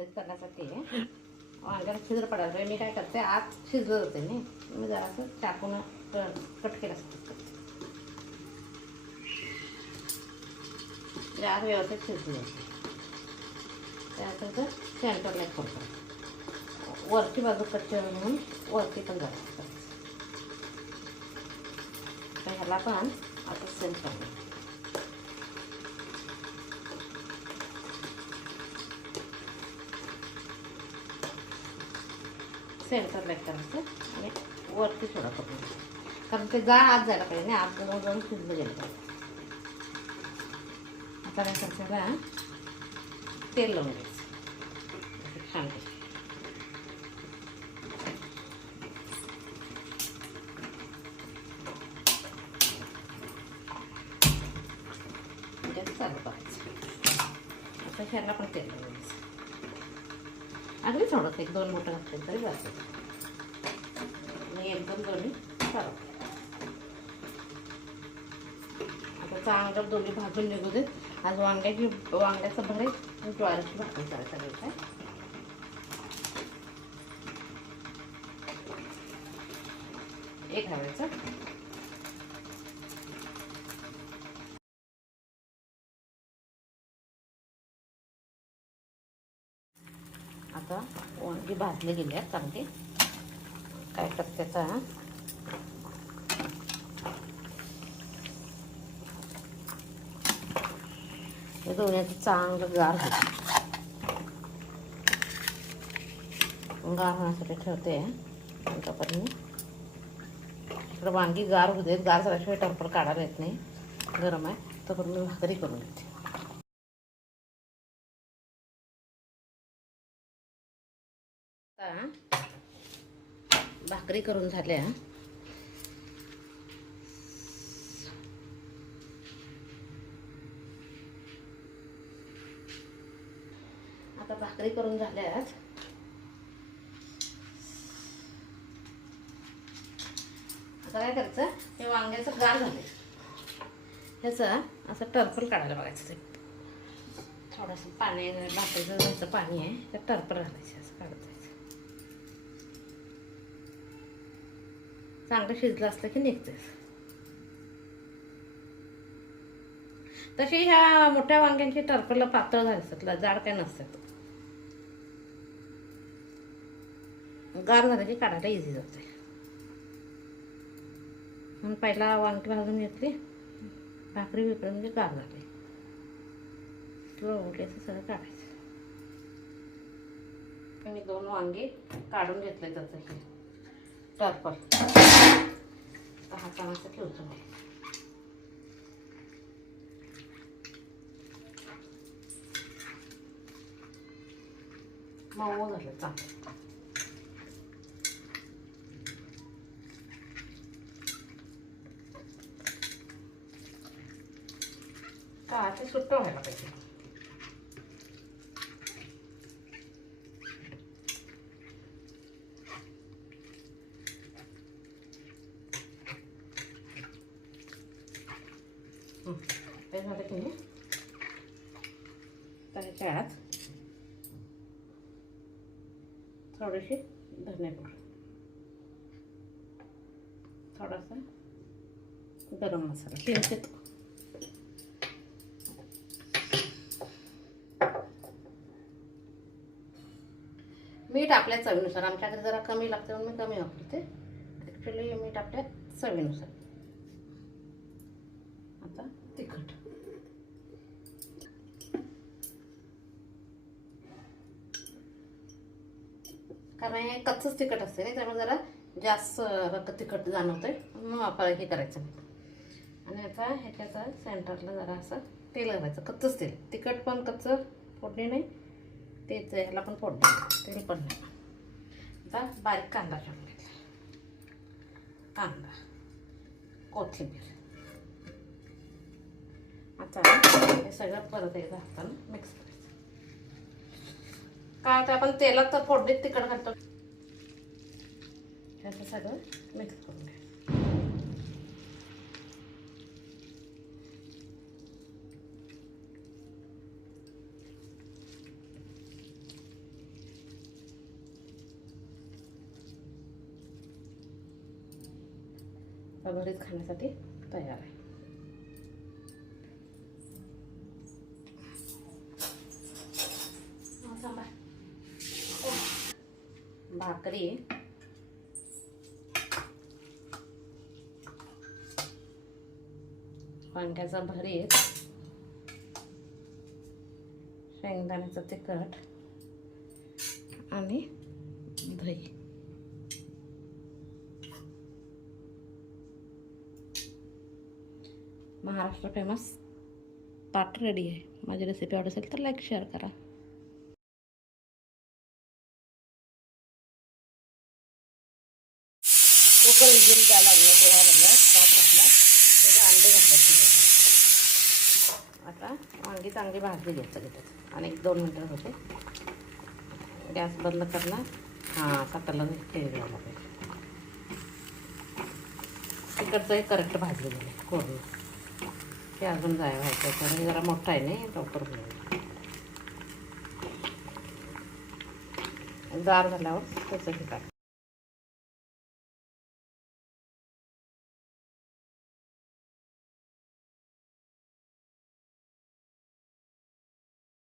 भरीत करण्यासाठी वांग्याला छिद्र पडायचं. मी काय करते, आत शिजलं जाते नाही, मी जरासं टाकून कट केलं असतं. आत व्यवस्थित शिजलं जाते. त्यानंतर सेंटरला एक करतो, वरची बाजू कच्ची म्हणून वरती पण जाते. तर ह्याला पण आता सेम करणार. सेंटरला एक करायचं आणि वरती थोडा करून, कारण ते जाळ आत जायला पाहिजे नाही, आत जाऊन शिजलं गेलं पाहिजे. आता काय करायचं, तेल लावून घ्यायचं छान. चालू करायचं. आता ह्याला पण तेल लावून घ्यायचं. अगदी थोडंसं 1-2 बोटं घातले तरी बस. आणि एकदम दोन्ही चालू. आता चांगलं दोन्ही भाजून निघू देत. आज वांग्याचं भरीत ज्वारीची भाकरी करायचं आहे. एक घालायचं. आता वांगी भाजली गेली आहेत चांगली. काय करते, हे दोन्हीचं चांगलं गार होण्यासाठी ठेवते. तोपर्यंत इकडं वांगी गार होऊ देत. गार झाल्याशिवाय टर्फल काढायला येत नाही, गरम आहे. तोपर्यंत मी भाकरी करून घेते. भाकरी करून झाल्या. आता भाकरी करून झाल्यात. आता काय करायचं, हे वांग्याचं गार झाले, ह्याचं असं टर्फल काढायला बघायचं. थोडंसं पाणी, भाकरीचं जसं पाणी आहे तर टर्फल घालायचं, असं काढायचं. चांगलं शिजलं असलं की निघते. तशी ह्या मोठ्या वांग्यांची टर्फलला पातळ झाली असतात, जाड काय नसतात. गार झालं की काढायला इझी जाते. म्हणून पहिला वांगी भाजून घेतली, भाकरी विकलं म्हणजे गार झाली किंवा उठले असं सगळं काढायचं. मी 2 वांगी काढून घेतले त्याचं टर्फल. हा चांगला ठेवतो. मऊ झालं चांगलं. का ते सुट्ट व्हायला पाहिजे. ते झालं की नाही, त्याच्यात थोडीशी धनेपूड, थोडासा गरम मसाला, किंचित मीठ आपल्या चवीनुसार. आमच्याकडे जरा कमी लागते म्हणून मी कमी वापरते. ॲक्च्युली मीठ आपल्या चवीनुसार. आता तिखट, कारण हे कच्चंच तिखट असते नाही, त्यामुळे जरा जास्त तिखट जाणवतंय म्हणून आपण हे करायचं. आणि आता ह्याच्यात सेंटरला जरा असं तेल घालायचं, कच्चंच तेल. तिखट पण कच्चं, फोडणी नाही. तेच ह्याला पण फोडणी, तेल पण नाही. आता बारीक कांदा टाकून घेतला, कांदा, कोथिंबीर. आता हे सगळं परत एकदा हातानं मिक्स करायचं. काय तर आपण तेलात तर फोडणीत तिखट घालतो, ह्याचं सगळं मिक्स करून घ्यायचं. आता भरीत खाण्यासाठी तयार आहे. भाकरी, वांग्याचा भरीत, शेंगदाण्याचं तिखट आणि दही. महाराष्ट्र फेमस ताट रेडी आहे. माझी रेसिपी आवडत असेल तर लाईक शेअर करा. कुकर विजिल द्यायला लागलं, पोहा लागला, भात घातला, त्याचे अंडे घातले शिजायला. आता वांगी चांगली भाजली घ्यायचं त्याच्यात आणि 1-2 मिनटं होते. गॅस बंद करणार. हां, असा कलर घ्यायला पाहिजे. तिकडचं एक करेक्ट भाजलं गेलं कोरडं. ते अजून जाय व्हायचं कारण जरा मोठा आहे नाही, लवकर होईल. गार झाल्यावर त्याचं हे टाक.